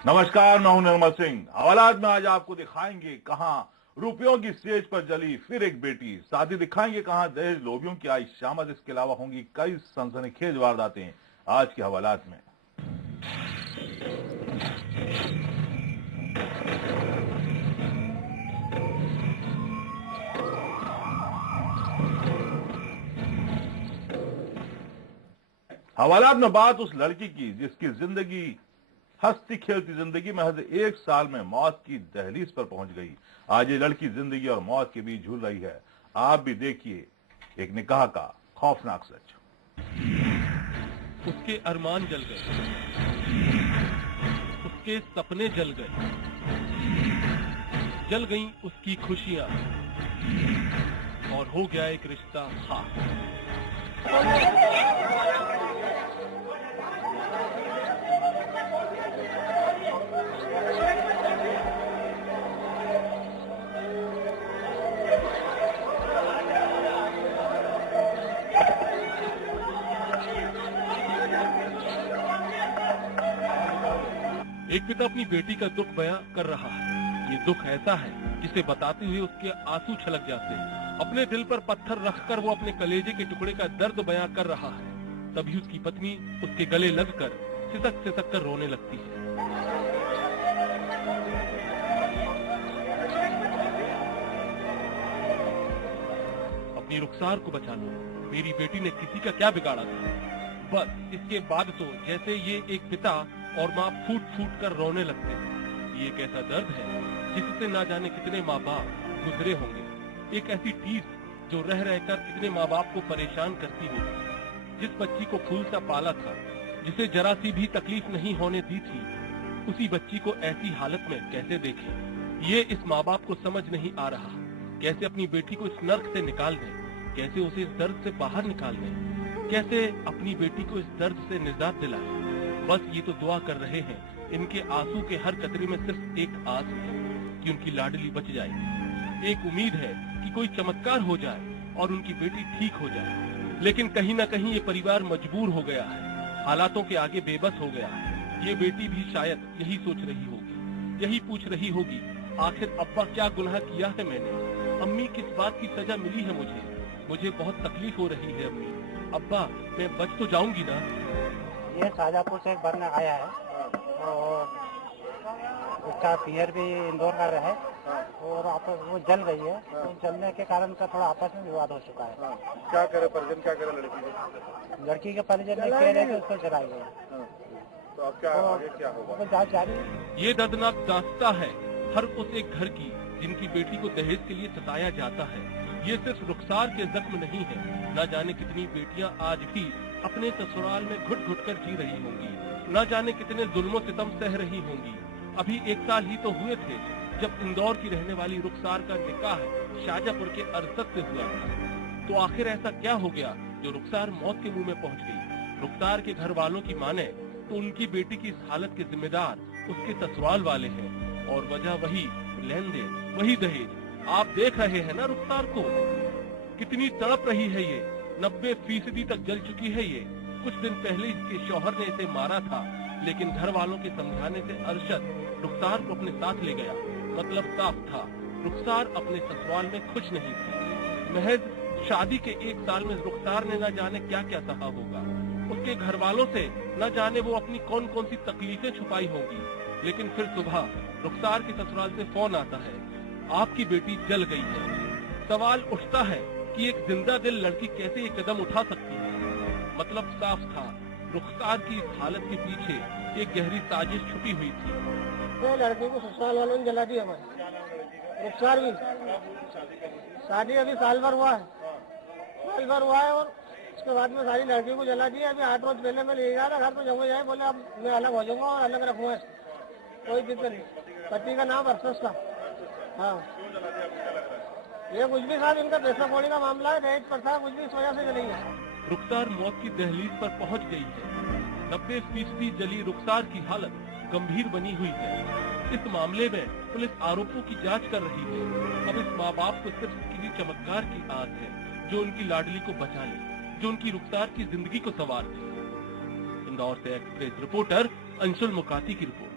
नमस्कार, मैं हूं निर्मल सिंह। हवालात में आज आपको दिखाएंगे कहां रुपयों की स्टेज पर जली फिर एक बेटी, साथ ही दिखाएंगे कहां दहेज लोभियों की आई शामत। इसके अलावा होंगी कई सनसनीखेज वारदातें आज के हवालात में। हवालात में बात उस लड़की की जिसकी जिंदगी हंसती खेलती जिंदगी महज 1 साल में मौत की दहलीज पर पहुंच गई। आज ये लड़की जिंदगी और मौत के बीच झूल रही है। आप भी देखिए एक निकाह का खौफनाक सच। उसके अरमान जल गए, उसके सपने जल गए, जल गईं उसकी खुशियां और हो गया एक रिश्ता खाक। एक पिता अपनी बेटी का दुख बयां कर रहा है। ये दुख ऐसा है जिसे बताते हुए उसके आंसू छलक जाते हैं। अपने दिल पर पत्थर रखकर वो अपने कलेजे के टुकड़े का दर्द बयां कर रहा है। तभी उसकी पत्नी उसके गले लगकर सिसक सिसक कर रोने लगती है। अपनी रुखसार को बचा लो, मेरी बेटी ने किसी का क्या बिगाड़ा था। बस इसके बाद तो जैसे ये एक पिता और माँ फूट फूट कर रोने लगते हैं। ये एक ऐसा दर्द है जिससे ना जाने कितने माँ बाप गुजरे होंगे। एक ऐसी टीस जो रह रहकर कितने माँ बाप को परेशान करती होगी। जिस बच्ची को फूल सा पाला था, जिसे जरा सी भी तकलीफ नहीं होने दी थी, उसी बच्ची को ऐसी हालत में कैसे देखें। ये इस माँ बाप को समझ नहीं आ रहा। कैसे अपनी बेटी को इस नर्क से निकाल दें, कैसे उसे इस दर्द से बाहर निकाल दें, कैसे अपनी बेटी को इस दर्द से निजात दिलाएं। बस ये तो दुआ कर रहे हैं। इनके आंसू के हर कतरे में सिर्फ एक आस है कि उनकी लाडली बच जाएगी। एक उम्मीद है कि कोई चमत्कार हो जाए और उनकी बेटी ठीक हो जाए। लेकिन कहीं न कहीं ये परिवार मजबूर हो गया है, हालातों के आगे बेबस हो गया है। ये बेटी भी शायद यही सोच रही होगी, यही पूछ रही होगी, आखिर अब्बा क्या गुनाह किया है मैंने? अम्मी किस बात की सजा मिली है मुझे बहुत तकलीफ हो रही है अम्मी। अब्बा मैं बच तो जाऊंगी ना? ये शाजापुर से एक बरना आया है और उसका पियर भी इंदौर का है और आपस वो जल गई है। तो जलने के कारण का थोड़ा आपस में विवाद हो चुका है। क्या करे परिजन, क्या करे लड़की के परिजन ने कह रहे थे उसको जलाई गई। तो अब क्या आगे क्या होगा? जांच जारी है। ये दर्दनाक दास्तां है हर उस एक घर की जिनकी बेटी को दहेज के लिए सताया जाता है। ये सिर्फ रुखसार के जख्म नहीं है, न जाने कितनी बेटियां आज भी अपने ससुराल में घुट घुट कर जी रही होंगी, न जाने कितने जुल्मों सितम सह रही होंगी। अभी 1 साल ही तो हुए थे जब इंदौर की रहने वाली रुखसार का निकाह शाजापुर के अरसद से हुआ था। तो आखिर ऐसा क्या हो गया जो रुखसार मौत के मुंह में पहुंच गई? रुखसार के घर वालों की माने तो उनकी बेटी की इस हालत के जिम्मेदार उसके ससुराल वाले हैं और वजह वही लेन देन, वही दहेज। आप देख रहे हैं ना रुखसार को, कितनी तड़प रही है ये। 90% तक जल चुकी है ये। कुछ दिन पहले इसके शौहर ने इसे मारा था, लेकिन घर वालों के समझाने से अरशद रुखसार को अपने साथ ले गया। मतलब साफ था, रुखसार अपने ससुराल में खुश नहीं थी। महज शादी के 1 साल में रुखसार ने न जाने क्या क्या सहा होगा। उसके घर वालों से न जाने वो अपनी कौन कौन सी तकलीफें छुपाई होगी। लेकिन फिर सुबह रुखसार के ससुराल से फोन आता है, आपकी बेटी जल गई है। सवाल उठता है कि एक जिंदा दिल लड़की कैसे ये कदम उठा सकती है? मतलब साफ था, रुखसार की इस हालत के पीछे एक गहरी साजिश छुपी हुई थी। तो लड़की को ससुराल वालों ने जला दिया हमारे। रुखसार भी शादी अभी साल भर हुआ है और उसके बाद में सारी लड़की को जला दिया। अभी 8 रोज पहले मैं ले जा रहा घर तो जब जाए बोले अब मैं अलग हो जाऊंगा और अलग रखूंगा। कोई दिक्कत नहीं। पति का नाम अरसद था। हाँ, ये कुछ भी साहब इनका पैसा कौड़ी का मामला है, दहेज प्रथा कुछ भी इस वजह से जली है। रुखसार मौत की दहलीज पर पहुंच गई है। 90% जली रुखसार की हालत गंभीर बनी हुई है। इस मामले में पुलिस आरोपों की जांच कर रही है। अब इस माँ बाप को सिर्फ किसी चमत्कार की आस है जो उनकी लाडली को बचा ले, जो उनकी रुखसार की जिंदगी को संवार दे। इंदौर से एक्सप्रेस रिपोर्टर अंशुल मुकाती की रिपोर्ट।